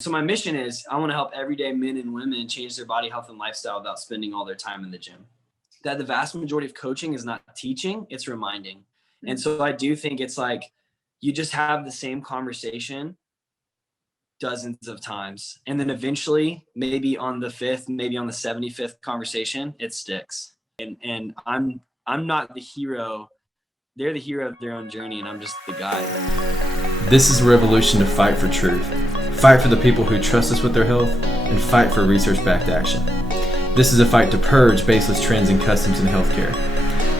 So my mission is I want to help everyday men and women change their body health and lifestyle without spending all their time in the gym. That the vast majority of coaching is not teaching, it's reminding. And so I do think it's like you just have the same conversation dozens of times. And then eventually, maybe on the 5th, maybe on the 75th conversation, it sticks. And I'm not the hero. They're the hero of their own journey, and I'm just the guide. This is a revolution to fight for truth, fight for the people who trust us with their health, and fight for research-backed action. This is a fight to purge baseless trends and customs in healthcare.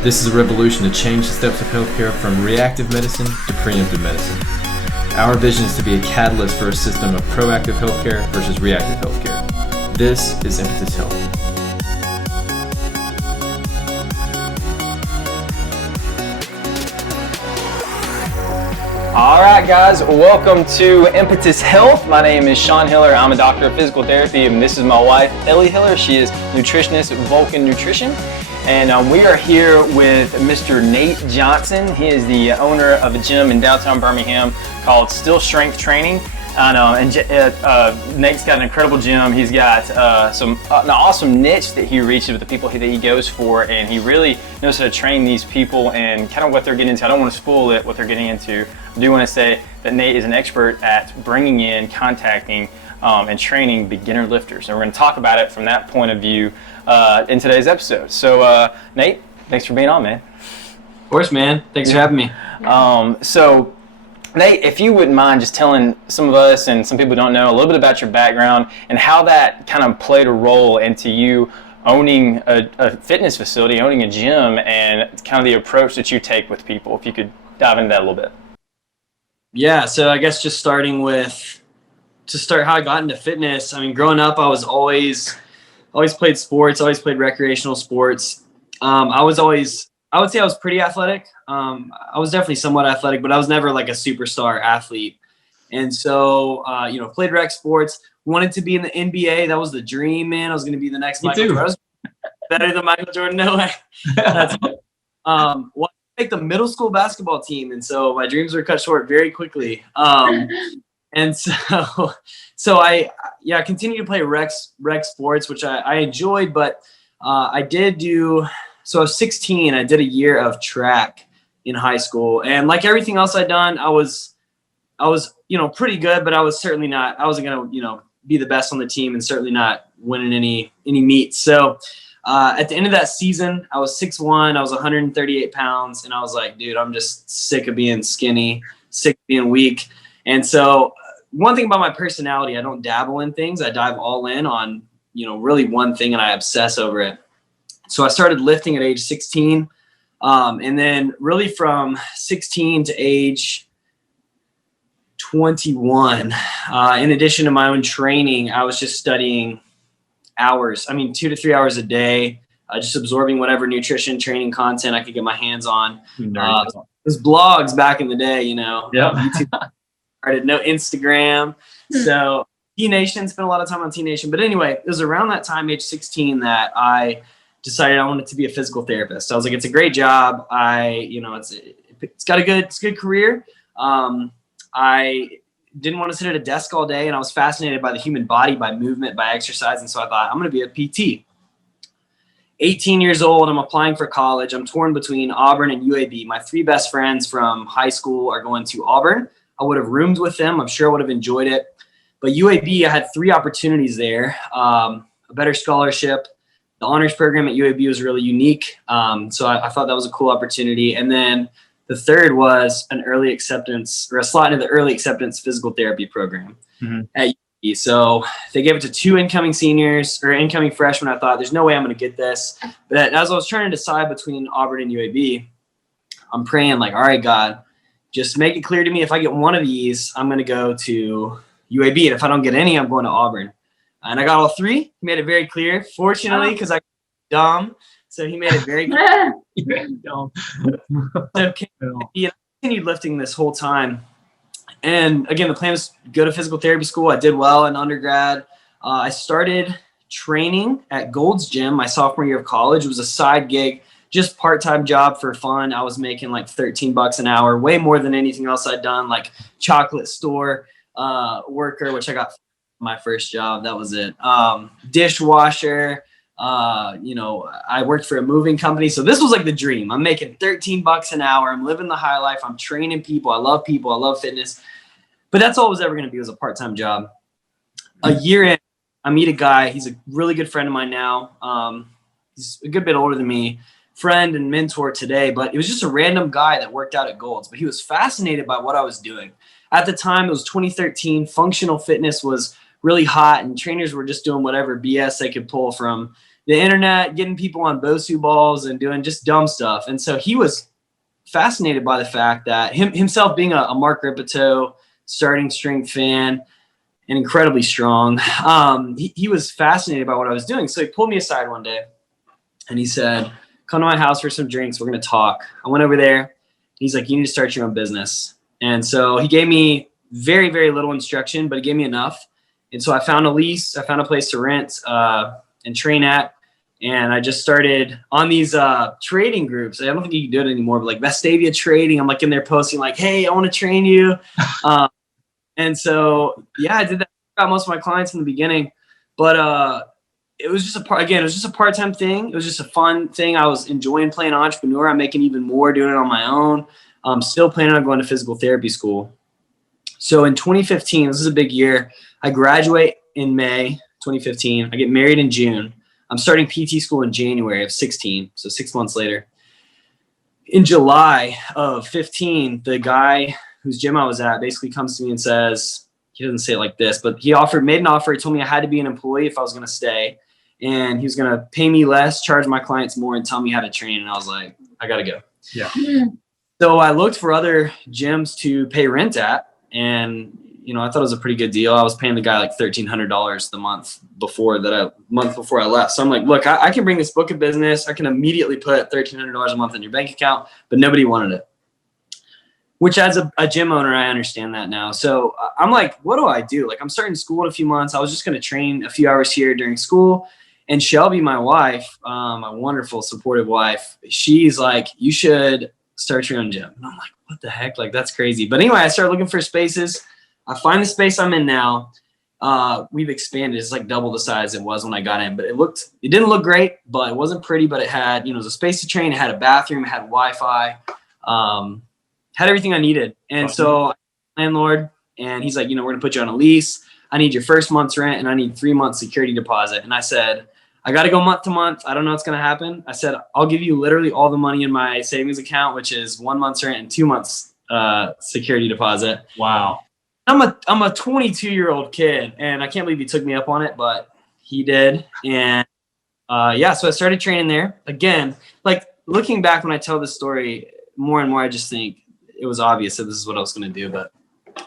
This is a revolution to change the steps of healthcare from reactive medicine to preemptive medicine. Our vision is to be a catalyst for a system of proactive healthcare versus reactive healthcare. This is Impetus Health. All right, guys, welcome to Impetus Health. My name is Sean Hiller. I'm a doctor of physical therapy, and this is my wife, Ellie Hiller. She is nutritionist at Vulcan Nutrition. And we are here with Mr. Nate Johnson. He is the owner of a gym in downtown Birmingham called Still Strength Training. Nate's got an incredible gym. He's got an awesome niche that he reaches with the people that he goes for, and he really knows how to train these people and kind of what they're getting into. I don't want to spoil it, what they're getting into. I do want to say that Nate is an expert at bringing in, contacting, and training beginner lifters. And we're going to talk about it from that point of view in today's episode. So Nate, thanks for being on, man. Of course, man. Thanks for having me. So Nate, if you wouldn't mind just telling some of us and some people who don't know a little bit about your background and how that kind of played a role into you owning a fitness facility, owning a gym, and kind of the approach that you take with people, if you could dive into that a little bit. Yeah, so I guess just starting with how I got into fitness. I mean, growing up, I was always played sports, always played recreational sports. I would say I was pretty athletic. I was definitely somewhat athletic, but I was never like a superstar athlete. And so, played rec sports, wanted to be in the NBA. That was the dream, man. I was going to be the next Michael Jordan. Better than Michael Jordan, no way. I make the middle school basketball team. And so my dreams were cut short very quickly. And so I continued to play rec sports, which I enjoyed, but I did do. So I was 16. I did a year of track in high school, and like everything else I'd done, I was pretty good, but I was certainly not. I wasn't gonna be the best on the team, and certainly not winning any meets. So at the end of that season, I was 6'1". I was 138 pounds, and I was like, dude, I'm just sick of being skinny, sick of being weak. And so one thing about my personality, I don't dabble in things. I dive all in on really one thing, and I obsess over it. So I started lifting at age 16. And then really from 16 to age 21, in addition to my own training, I was just studying hours. 2 to 3 hours a day, just absorbing whatever nutrition training content I could get my hands on. It was blogs back in the day, Yeah. YouTube. I did no Instagram. So T-Nation, spent a lot of time on T-Nation. But anyway, it was around that time, age 16, that I decided I wanted to be a physical therapist. I was like, it's a great job. It's got a good career. I didn't want to sit at a desk all day, and I was fascinated by the human body, by movement, by exercise. And so I thought, I'm going to be a PT. 18 years old, I'm applying for college. I'm torn between Auburn and UAB. My 3 best friends from high school are going to Auburn. I would have roomed with them. I'm sure I would have enjoyed it. But UAB, I had 3 opportunities there. A better scholarship. The honors program at UAB was really unique. So I thought that was a cool opportunity. And then the third was an early acceptance, or a slot into the early acceptance physical therapy program at UAB. So they gave it to 2 incoming seniors or incoming freshmen. I thought, there's no way I'm going to get this. But as I was trying to decide between Auburn and UAB, I'm praying like, all right, God, just make it clear to me if I get one of these, I'm going to go to UAB. And if I don't get any, I'm going to Auburn. And I got all 3. He made it very clear. Fortunately, because I'm dumb, so he made it very clear. So he continued lifting this whole time. And again, the plan was to go to physical therapy school. I did well in undergrad. I started training at Gold's Gym my sophomore year of college. It was a side gig, just part-time job for fun. I was making like $13 an hour, way more than anything else I'd done, like chocolate store worker, which I got my first job. That was it. Dishwasher. I worked for a moving company. So this was like the dream. I'm making $13 an hour. I'm living the high life. I'm training people. I love people. I love fitness. But that's all it was ever going to be, was a part-time job. A year in, I meet a guy. He's a really good friend of mine now. He's a good bit older than me, friend and mentor today, but it was just a random guy that worked out at Gold's, but he was fascinated by what I was doing. At the time, it was 2013. Functional fitness was really hot, and trainers were just doing whatever BS they could pull from the internet, getting people on Bosu balls and doing just dumb stuff. And so he was fascinated by the fact that himself being a Mark Ripito starting strength fan and incredibly strong, he was fascinated by what I was doing. So he pulled me aside one day and he said, come to my house for some drinks. We're going to talk. I went over there. He's like, you need to start your own business. And so he gave me very, very little instruction, but he gave me enough. And so I found a lease. I found a place to rent and train at. And I just started on these trading groups. I don't think you can do it anymore, but like Vestavia Trading, I'm like in there posting like, hey, I want to train you. And so, yeah, I did that. I got most of my clients in the beginning, but it was just it was just a part-time thing. It was just a fun thing. I was enjoying playing entrepreneur. I'm making even more doing it on my own. I'm still planning on going to physical therapy school. So in 2015, this is a big year. I graduate in May 2015. I get married in June. I'm starting PT school in January of 16, so 6 months later. In July of 15, the guy whose gym I was at basically comes to me and says, he doesn't say it like this, but he made an offer. He told me I had to be an employee if I was going to stay, and he was going to pay me less, charge my clients more, and tell me how to train. And I was like, I got to go. Yeah. So I looked for other gyms to pay rent at, and I thought it was a pretty good deal. I was paying the guy like $1,300 the month before I left. So I'm like, look, I can bring this book of business. I can immediately put $1,300 a month in your bank account, but nobody wanted it. Which, as a gym owner, I understand that now. So I'm like, what do I do? Like, I'm starting school in a few months. I was just going to train a few hours here during school. And Shelby, my wife, my wonderful, supportive wife, she's like, you should start your own gym. And I'm like, what the heck? Like, that's crazy. But anyway, I started looking for spaces. I find the space I'm in now. We've expanded. It's like double the size it was when I got in. But it didn't look great, but it wasn't pretty. But it had, it was a space to train. It had a bathroom. It had Wi-Fi. Had everything I needed. And so landlord, and he's like, we're going to put you on a lease. I need your first month's rent and I need 3 months security deposit. And I said, I got to go month to month. I don't know what's going to happen. I said, I'll give you literally all the money in my savings account, which is 1 month's rent and 2 months security deposit. Wow. I'm a 22-year-old kid, and I can't believe he took me up on it, but he did. And so I started training there. Again, like looking back when I tell this story more and more, I just think it was obvious that this is what I was going to do. But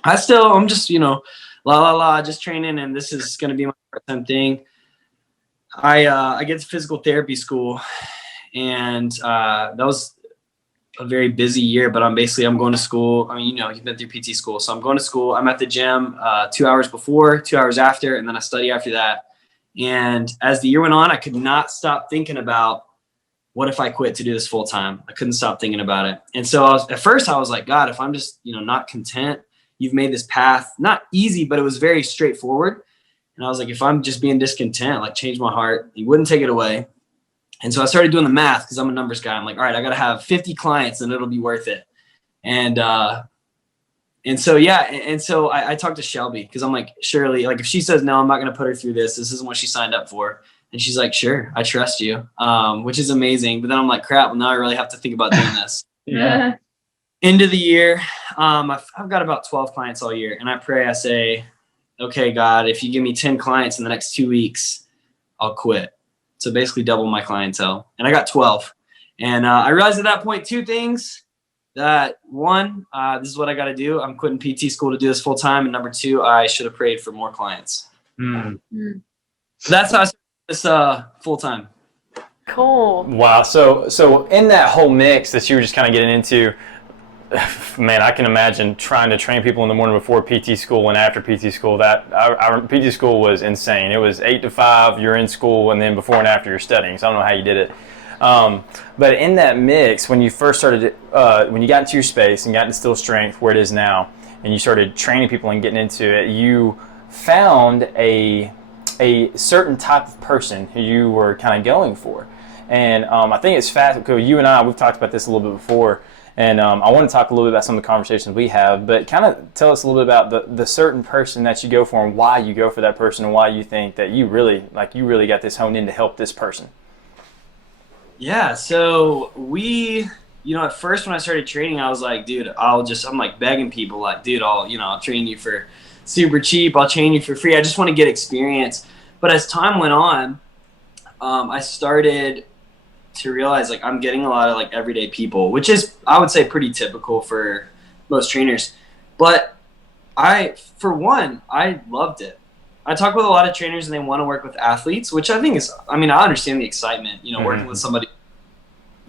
I'm just, just training, and this is going to be my part-time thing. I get to physical therapy school, and that was a very busy year, but I'm going to school. I mean, you've been through PT school. So I'm going to school. I'm at the gym 2 hours before, 2 hours after, and then I study after that. And as the year went on, I could not stop thinking about, what if I quit to do this full time? I couldn't stop thinking about it. And so at first I was like, God, if I'm just, not content, you've made this path not easy, but it was very straightforward. And I was like, if I'm just being discontent, like change my heart, you wouldn't take it away. And so I started doing the math because I'm a numbers guy. I'm like, all right, I got to have 50 clients and it'll be worth it. And so I talked to Shelby because I'm like, surely, like if she says, no, I'm not going to put her through this. This isn't what she signed up for. And she's like, sure, I trust you, which is amazing. But then I'm like, crap, well, now I really have to think about doing this. Yeah. End of the year, I've got about 12 clients all year. And I pray, I say, okay, God, if you give me 10 clients in the next 2 weeks, I'll quit. So basically double my clientele. And I got 12. And I realized at that point, two things. That one, this is what I got to do. I'm quitting PT school to do this full time. And number two, I should have prayed for more clients. So that's how I started this full time. Cool. Wow. So in that whole mix that you were just kind of getting into, man, I can imagine trying to train people in the morning before PT school and after PT school. That our PT school was insane. It was 8 to 5. You're in school, and then before and after you're studying. So I don't know how you did it. But in that mix, when you first started, when you got into your space and got into Still Strength, where it is now, and you started training people and getting into it, you found a certain type of person who you were kind of going for. And I think it's fast because you and I, we've talked about this a little bit before, and I want to talk a little bit about some of the conversations we have, but kind of tell us a little bit about the certain person that you go for and why you go for that person and why you think that you really got this honed in to help this person. Yeah, so at first when I started training, I was like, dude, I'm like begging people like, dude, I'll train you for super cheap. I'll train you for free. I just want to get experience. But as time went on, I started to realize like I'm getting a lot of like everyday people, which is, I would say, pretty typical for most trainers. But I loved it. I talk with a lot of trainers and they want to work with athletes, which I think is, I understand the excitement, working with somebody,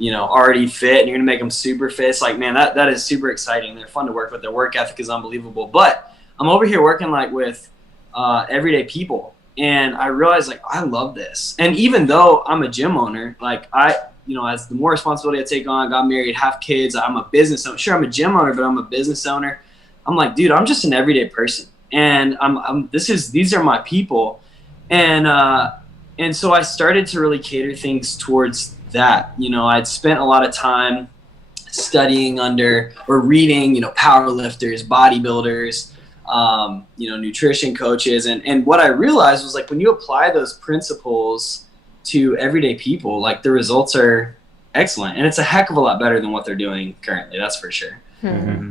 already fit and you're going to make them super fit. It's like, man, that is super exciting. They're fun to work with. Their work ethic is unbelievable. But I'm over here working like with everyday people. And I realized like, I love this. And even though I'm a gym owner, like as the more responsibility I take on, I got married, have kids, I'm a business owner. Sure, I'm a gym owner, but I'm a business owner. I'm like, dude, I'm just an everyday person. And these are my people. And so I started to really cater things towards that. I'd spent a lot of time studying under or reading, power lifters, bodybuilders, nutrition coaches. And what I realized was like, when you apply those principles to everyday people, like the results are excellent. And it's a heck of a lot better than what they're doing currently. That's for sure. Mm-hmm.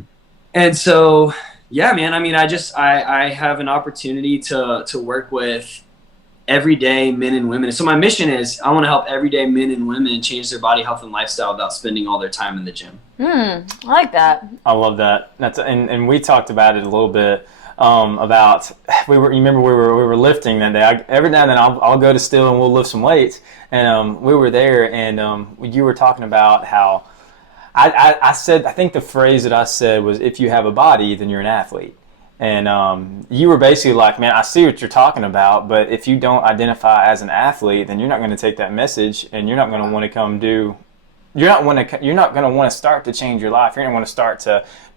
And so, yeah, man, I have an opportunity to work with everyday men and women. So my mission is I want to help everyday men and women change their body, health, and lifestyle without spending all their time in the gym. I like that. I love that. And we talked about it a little bit about you remember we were lifting that day. Every now and then I'll go to Still and we'll lift some weights. And we were there and you were talking about how I said, I think the phrase that I said was, if you have a body, then you're an athlete. And you were basically like, man, I see what you're talking about, but if you don't identify as an athlete, then you're not going to take that message and you're not going to want to come do, you're not going to want to start to change your life. You're going to want to start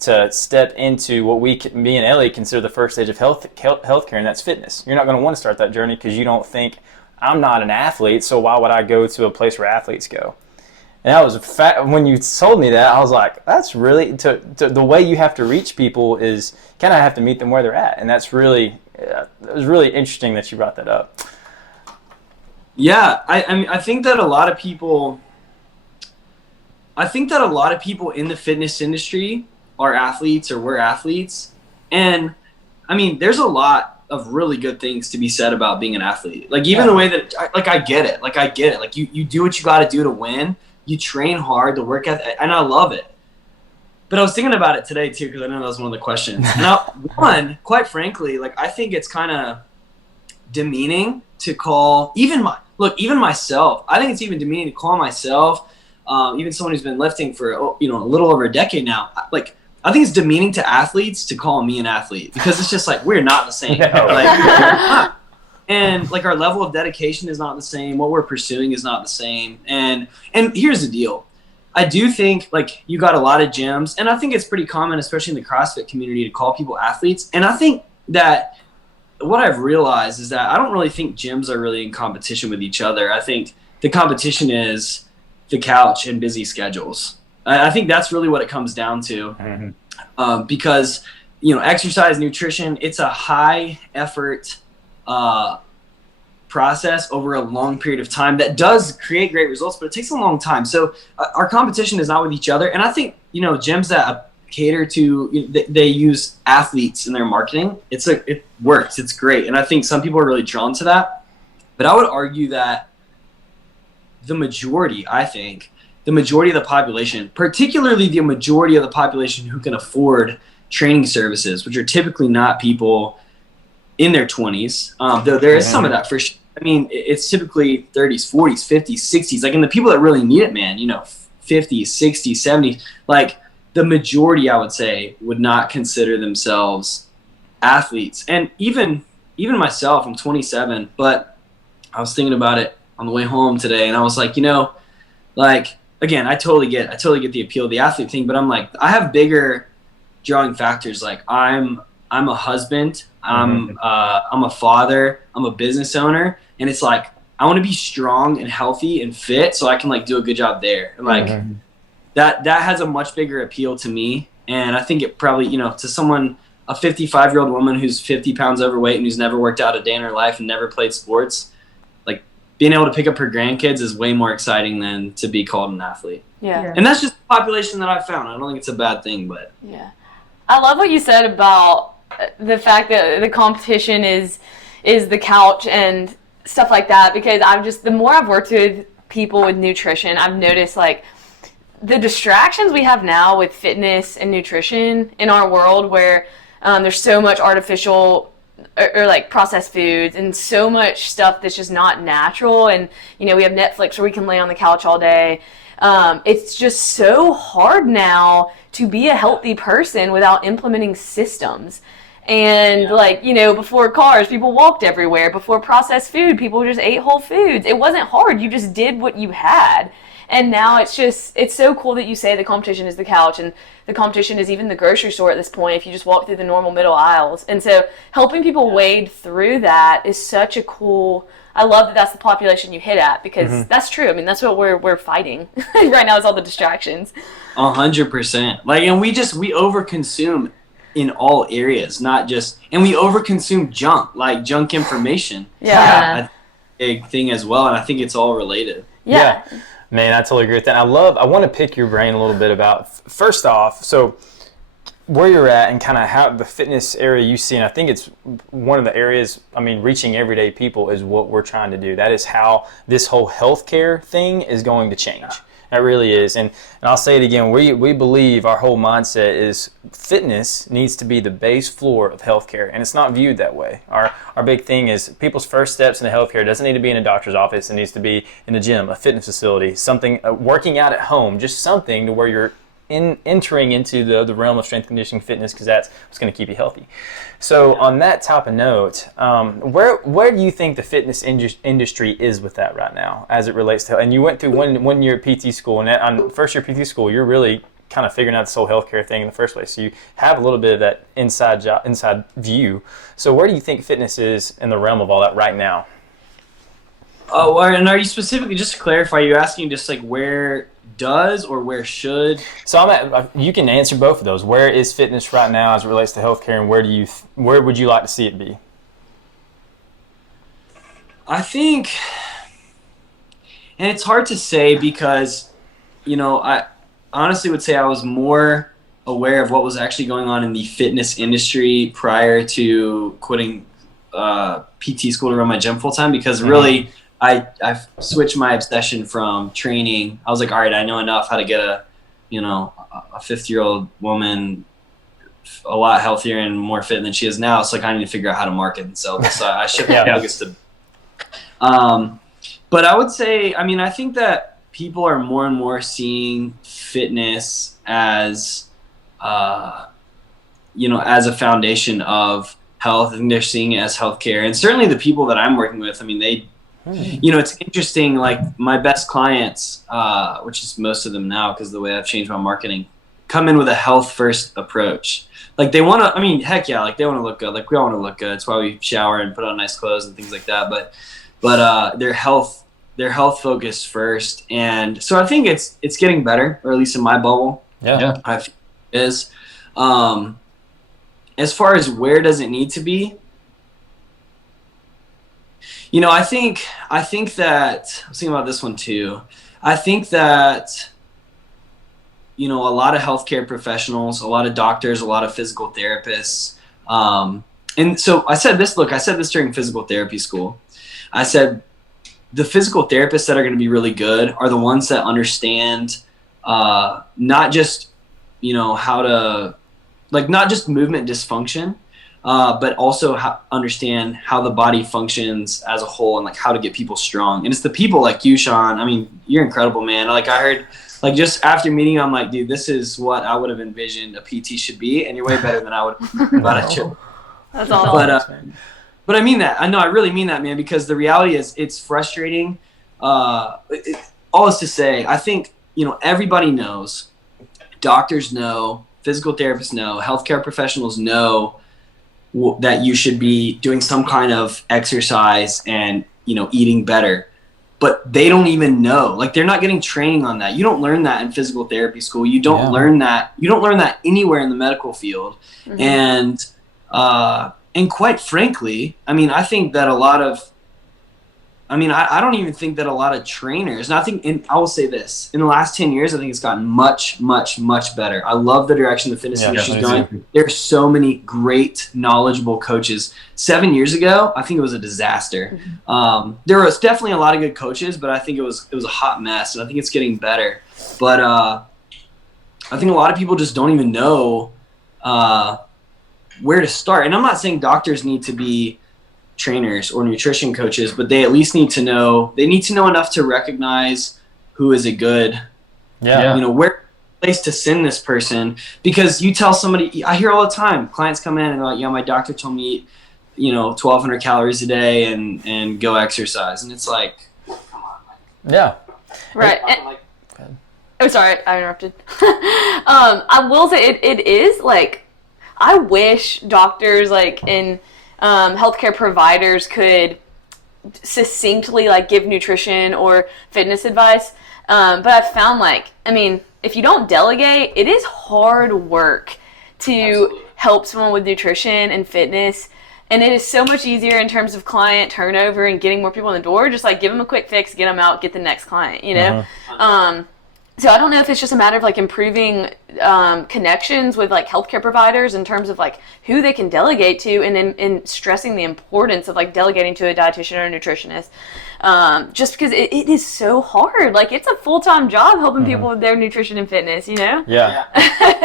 to step into what me and Ellie consider the first stage of healthcare, and that's fitness. You're not going to want to start that journey because you don't think, I'm not an athlete, so why would I go to a place where athletes go? And that was a fact. When you told me that, I was like, that's really, the way you have to reach people is kind of have to meet them where they're at. And that's really, it was really interesting that you brought that up. Yeah, I think that a lot of people in the fitness industry are athletes or were athletes. And there's a lot of really good things to be said about being an athlete. Like even the way that, I get it. Like you do what you got to do to win. You train hard, the work ethic, and I love it. But I was thinking about it today too, because I know that was one of the questions. Now, quite frankly, like I think it's kind of demeaning to call even myself. I think it's even demeaning to call myself, even someone who's been lifting for a little over a decade now. Like I think it's demeaning to athletes to call me an athlete because it's just like we're not the same. Like, and like our level of dedication is not the same. What we're pursuing is not the same. And here's the deal. I do think like you got a lot of gyms, and I think it's pretty common, especially in the CrossFit community, to call people athletes. And I think that what I've realized is that I don't really think gyms are really in competition with each other. I think the competition is the couch and busy schedules. I think that's really what it comes down to. Mm-hmm. Because, exercise, nutrition, it's a high effort process over a long period of time that does create great results, but it takes a long time. So our competition is not with each other. And I think, gyms that cater to, they use athletes in their marketing. It works. It's great. And I think some people are really drawn to that. But I would argue that the majority of the population, particularly the majority of the population who can afford training services, which are typically not people in their 20s, though there is some of that for sure. It's typically 30s, 40s, 50s, 60s. Like, and the people that really need it, man, 50s, 60s, 70s, like the majority, I would say, would not consider themselves athletes. And even myself, I'm 27, but I was thinking about it on the way home today, and I was like, again, I totally get the appeal of the athlete thing, but I'm like, I have bigger drawing factors. Like I'm a husband, I'm a father, I'm a business owner, and it's like I want to be strong and healthy and fit so I can like do a good job there. And like that has a much bigger appeal to me. And I think it probably, to someone, a 55-year-old woman who's 50 pounds overweight and who's never worked out a day in her life and never played sports, like being able to pick up her grandkids is way more exciting than to be called an athlete. Yeah. And that's just the population that I've found. I don't think it's a bad thing, but yeah. I love what you said about the fact that the competition is the couch and stuff like that, because the more I've worked with people with nutrition, I've noticed like the distractions we have now with fitness and nutrition in our world, where there's so much artificial or like processed foods and so much stuff that's just not natural. And, we have Netflix where we can lay on the couch all day. It's just so hard now to be a healthy person without implementing systems. And before cars, people walked everywhere. Before processed food, people just ate whole foods. It wasn't hard. You just did what you had. And now it's so cool that you say the competition is the couch, and the competition is even the grocery store at this point if you just walk through the normal middle aisles. And so helping people wade through that is such a cool, I love that that's the population you hit at, because that's true. I mean, that's what we're fighting right now, is all the distractions. 100%. Like, and we overconsume in all areas, not just, and we overconsume junk information. Yeah. Big thing as well. And I think it's all related. Yeah. Man, I totally agree with that. I want to pick your brain a little bit about, first off, so where you're at and kind of how the fitness area you see, and I think it's one of the areas, reaching everyday people is what we're trying to do. That is how this whole healthcare thing is going to change. That really is. And I'll say it again, we believe our whole mindset is fitness needs to be the base floor of healthcare, and it's not viewed that way. Our big thing is people's first steps into healthcare doesn't need to be in a doctor's office. It needs to be in a gym, a fitness facility, something, working out at home, just something to where you're entering into the realm of strength conditioning fitness, because that's what's going to keep you healthy. So on that type of note, where do you think the fitness industry is with that right now as it relates to, and you went through one year at PT school, and on first year PT school, you're really kind of figuring out this whole healthcare thing in the first place. So you have a little bit of that inside view. So where do you think fitness is in the realm of all that right now? Oh, and are you specifically, just to clarify, you're asking just like where does or where should? So you can answer both of those. Where is fitness right now as it relates to healthcare, and where would you like to see it be? I think, and it's hard to say because, I honestly would say I was more aware of what was actually going on in the fitness industry prior to quitting PT school to run my gym full time, because really I've switched my obsession from training. I was like, all right, I know enough how to get a 50-year-old woman a lot healthier and more fit than she is now. So like, I need to figure out how to market and sell this. So I shift my focus to, but I would say, I think that people are more and more seeing fitness as, as a foundation of health, and they're seeing it as healthcare. And certainly the people that I'm working with, it's interesting, like my best clients, which is most of them now because of the way I've changed my marketing, come in with a health first approach. Like they want to, heck yeah, like they want to look good. Like we all want to look good. That's why we shower and put on nice clothes and things like that. But their health focused first. And so I think it's getting better, or at least in my bubble. Yeah. I feel it is. As far as where does it need to be, I think that I was thinking about this one too. I think that, a lot of healthcare professionals, a lot of doctors, a lot of physical therapists. And so I said this during physical therapy school. I said, the physical therapists that are going to be really good are the ones that understand, not just, how to, like, not just movement dysfunction, but also understand how the body functions as a whole, and like how to get people strong. And it's the people like you, Sean. You're incredible, man. Like I heard, like just after meeting you, I'm like, dude, this is what I would have envisioned a PT should be, and you're way better than I would have about it. That's awesome. But I mean that. I know, I really mean that, man, because the reality is it's frustrating. All is to say, I think, everybody knows, doctors know, physical therapists know, healthcare professionals know that you should be doing some kind of exercise and, eating better. But they don't even know. Like, they're not getting training on that. You don't learn that in physical therapy school. You don't learn that. You don't learn that anywhere in the medical field. And quite frankly, I think that I don't even think that a lot of trainers, and I will say this, in the last 10 years, I think it's gotten much, much, much better. I love the direction the fitness industry is going. There's so many great, knowledgeable coaches. 7 years ago, I think it was a disaster. There was definitely a lot of good coaches, but I think it was a hot mess, and I think it's getting better. But I think a lot of people just don't even know where to start. And I'm not saying doctors need to be trainers or nutrition coaches, but they at least need to know enough to recognize who is a good, where place to send this person. Because you tell somebody, I hear all the time, clients come in and they're like, my doctor told me eat, 1,200 calories a day and go exercise. And it's like, yeah. Right. Oh, sorry, I interrupted. I will say it is like, I wish doctors and healthcare providers could succinctly give nutrition or fitness advice. But I've found if you don't delegate, it is hard work to help someone with nutrition and fitness. And it is so much easier in terms of client turnover and getting more people in the door. Just give them a quick fix, get them out, get the next client, So I don't know if it's just a matter of improving connections with healthcare providers in terms of who they can delegate to, and then stressing the importance of delegating to a dietitian or a nutritionist. Just because it is so hard. It's a full-time job helping people with their nutrition and fitness, Yeah.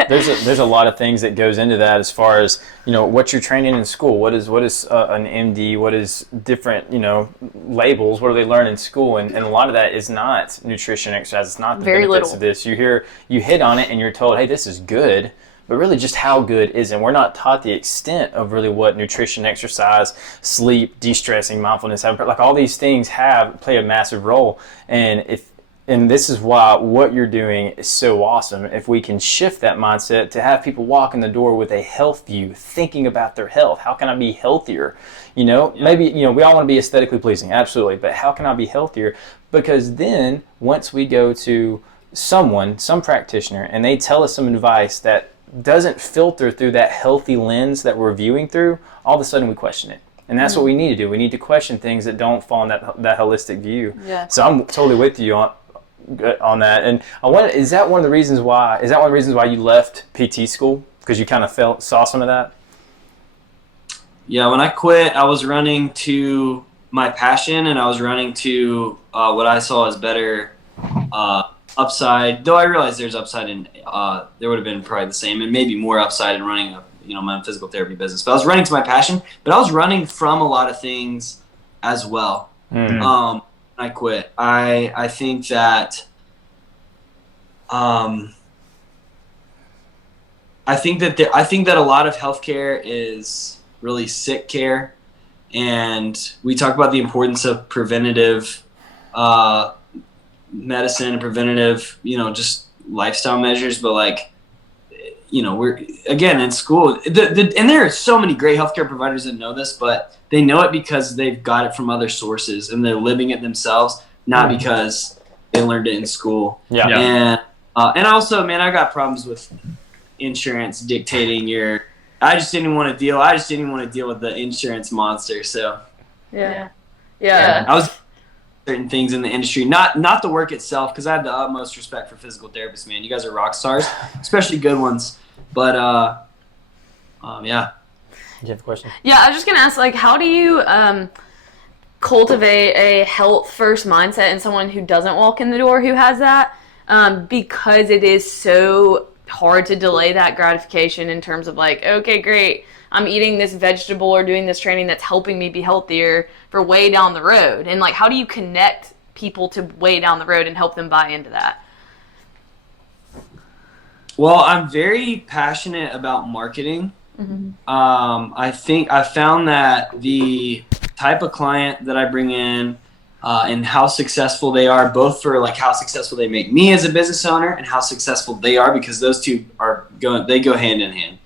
There's a lot of things that goes into that as far as, what you're training in school. What is an MD? What is different, labels? What do they learn in school? And a lot of that is not nutrition, exercise. It's not the benefits of this. You hit on it and you're told, hey, this is good. But really just how good is it? We're not taught the extent of really what nutrition, exercise, sleep, de-stressing, mindfulness, all these things play a massive role. And this is why what you're doing is so awesome. If we can shift that mindset to have people walk in the door with a health view, thinking about their health. How can I be healthier? Maybe, we all want to be aesthetically pleasing, absolutely. But how can I be healthier? Because then once we go to some practitioner, and they tell us some advice that doesn't filter through that healthy lens that we're viewing through, all of a sudden we question it. And that's what we need to do. We need to question things that don't fall in that holistic view. Yeah. So I'm totally with you on that. And is that one of the reasons why you left PT school? Because you kind of saw some of that? Yeah, when I quit, I was running to my passion, and I was running to what I saw as better upside, though I realized there's upside in there would have been probably the same and maybe more upside in running my own physical therapy business. But I was running to my passion, but I was running from a lot of things as well. I quit. I think that I think that a lot of healthcare is really sick care, and we talk about the importance of preventative medicine and preventative, just lifestyle measures. But we're again in school, and there are so many great healthcare providers that know this, but they know it because they've got it from other sources and they're living it themselves, not because they learned it in school. And also, man, I got problems with insurance dictating I just didn't want to deal with the insurance monster. So yeah. I was certain things in the industry, not the work itself, because I have the utmost respect for physical therapists, man. You guys are rock stars, especially good ones. But yeah. Do you have a question? Yeah, I was just gonna ask, how do you cultivate a health first mindset in someone who doesn't walk in the door who has that? Because it is so hard to delay that gratification in terms of okay, great, I'm eating this vegetable or doing this training that's helping me be healthier for way down the road. And how do you connect people to way down the road and help them buy into that? Well, I'm very passionate about marketing. I think I found that the type of client that I bring in and how successful they are, both for how successful they make me as a business owner and how successful they are, because those two go hand in hand.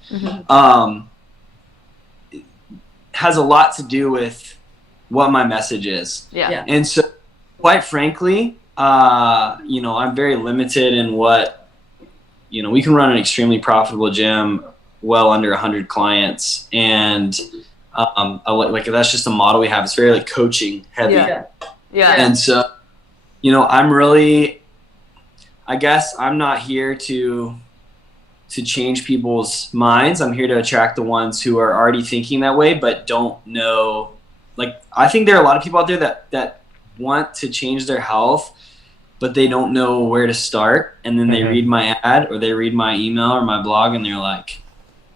has a lot to do with what my message is. Yeah. And so, quite frankly, I'm very limited in what, we can run an extremely profitable gym, well under 100 clients. And like that's just a model we have. It's very like coaching heavy. Yeah. And so, I'm really, I guess I'm not here to change people's minds. I'm here to attract the ones who are already thinking that way, but don't know. Like, I think there are a lot of people out there that want to change their health, but they don't know where to start. And then they read my ad or they read my email or my blog and they're like,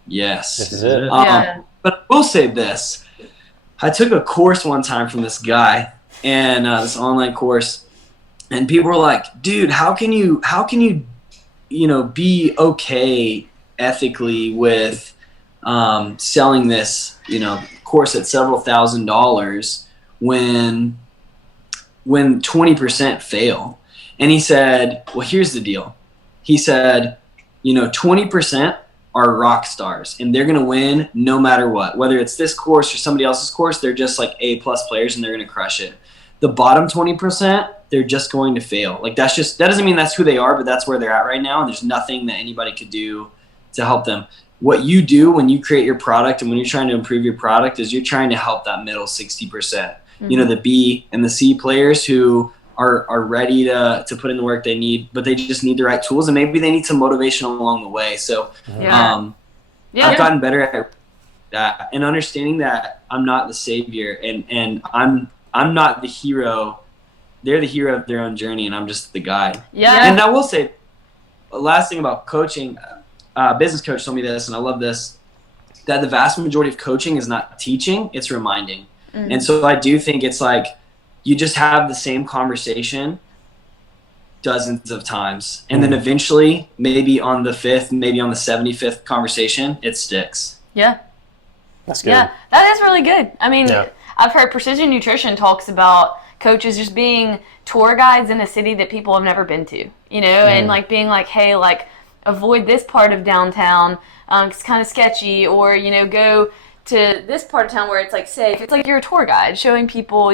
yes. This is it. But I will say this. I took a course one time from this guy and this online course, and people were like, dude, how can you be okay ethically with selling this, course at several $1,000s when 20% fail? And he said, well, here's the deal. He said, 20% are rock stars and they're going to win no matter what, whether it's this course or somebody else's course. They're just like A+ players and they're going to crush it. The bottom 20%, they're just going to fail. Like that doesn't mean that's who they are, but that's where they're at right now. And there's nothing that anybody could do to help them. What you do when you create your product and when you're trying to improve your product is you're trying to help that middle 60%. The B and the C players who are ready to put in the work they need, but they just need the right tools and maybe they need some motivation along the way. So I've gotten better at that and understanding that I'm not the savior and I'm not the hero. They're the hero of their own journey and I'm just the guide. Yeah. And I will say, the last thing about coaching, business coach told me this, and I love this, that the vast majority of coaching is not teaching, it's reminding. And so I do think it's like you just have the same conversation dozens of times. And then eventually, maybe on the 5th, maybe on the 75th conversation, it sticks. Yeah. That's good. Yeah, that is really good. I mean, I've heard Precision Nutrition talks about coaches just being tour guides in a city that people have never been to, and like being like, hey, like avoid this part of downtown. It's kind of sketchy, or, go to this part of town where it's like safe. It's like you're a tour guide showing people,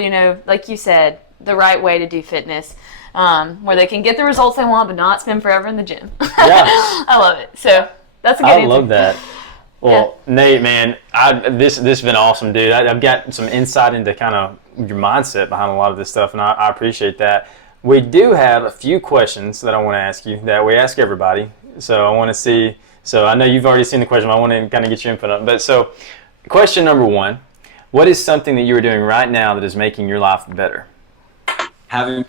like you said, the right way to do fitness, where they can get the results they want, but not spend forever in the gym. Yeah. I love it. So that's a good answer. I love that. Well, Nate, man, this has been awesome, dude. I've got some insight into kind of your mindset behind a lot of this stuff, and I appreciate that. We do have a few questions that I want to ask you that we ask everybody. So I want to see. So I know you've already seen the question, but I want to kind of get your input on it. But so, question number 1: what is something that you are doing right now that is making your life better? Having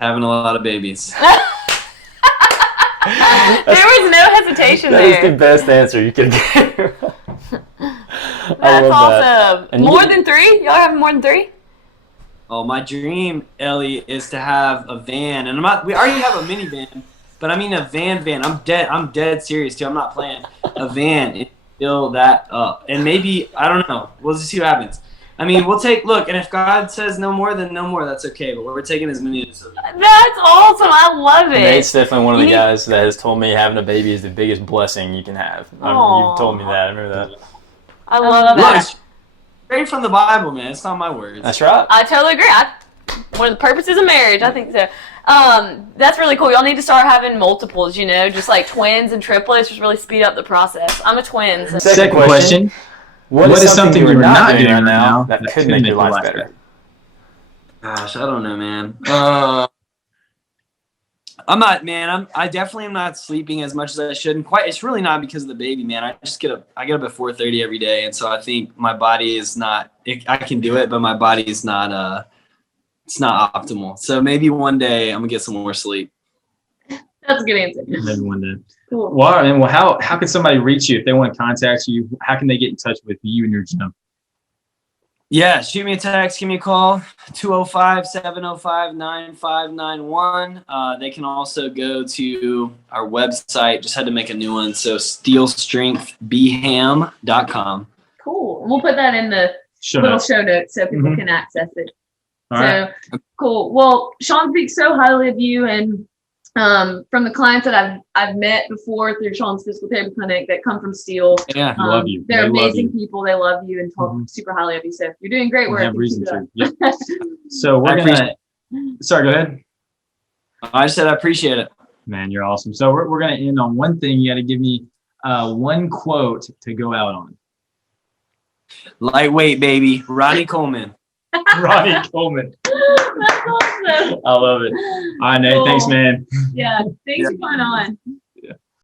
a lot of babies. There was no hesitation there. That is the best answer you could give. That's awesome. That. More than 3? Y'all having more than 3? Oh, my dream, Ellie, is to have a van, and we already have a minivan, but I mean a van. I'm dead serious too. I'm not playing. A van, and fill that up, and maybe I don't know. We'll just see what happens. I mean, we'll take look, and if God says no more, then no more. That's okay. But we're taking as many as. That's awesome. I love it. Nate's definitely one of the guys that has told me having a baby is the biggest blessing you can have. You've told me that. I remember that. I love that. Look, straight from the Bible, man. It's not my words. That's right. I totally agree. One of the purposes of marriage, I think so. That's really cool. Y'all need to start having multiples, just like twins and triplets, just really speed up the process. I'm a twin. So. Second question. What is something you're not doing right now that could make your life better? Gosh, I don't know, man. I definitely am not sleeping as much as I should. And it's really not because of the baby, man. I get up at 4:30 every day. And so I think my body is not, I can do it, but my body is not, it's not optimal. So maybe one day I'm gonna get some more sleep. That's a good answer. Maybe one day. Cool. Well, how can somebody reach you if they want to contact you? How can they get in touch with you and your gym? Yeah, shoot me a text, give me a call, 205-705-9591. They can also go to our website. Just had to make a new one. So steelstrengthbham.com. Cool. We'll put that in the show notes so people can access it. All right. Cool. Well, Sean speaks so highly of you, and from the clients that I've met before through Sean's physical therapy clinic that come from Steel. Yeah. Love you. They're They love amazing you. people. They love you and talk super highly of you. So you're doing great work. Have and reason keep it to. up. Yep. So we're gonna. Sorry, go ahead. I said I appreciate it. Man, you're awesome. So we're gonna end on one thing. You got to give me one quote to go out on. Lightweight, baby. Ronnie Coleman. Ronnie Coleman. That's awesome. I love it. All right, Nate. Cool. Thanks, man. Yeah. Thanks for coming on.